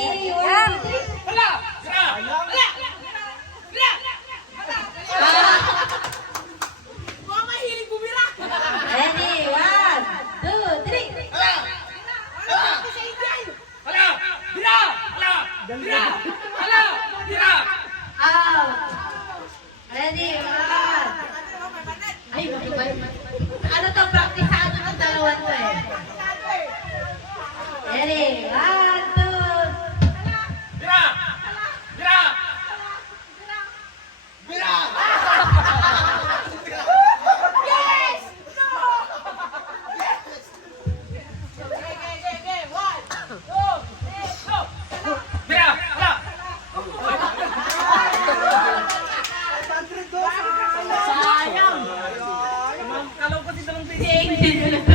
Ready? 1, 2, 3. Hala! Hala! Hala! Mga mahilig bumira. Ready? 1, 2, 3. Hala! Hala! Sa Indian. Hala! Bira! Hala! Bira! Hala! Bira! Out. Ready? 1. Ay, ano to? Praktisado ng dalawan to eh. Ready? 1, 2. Bira! Bira! Bira! Yes! No! Yes! Okay. 1, 2, 3, go! Bira! Hala! Sayang! Kalaw kasi dalawang Si Angel.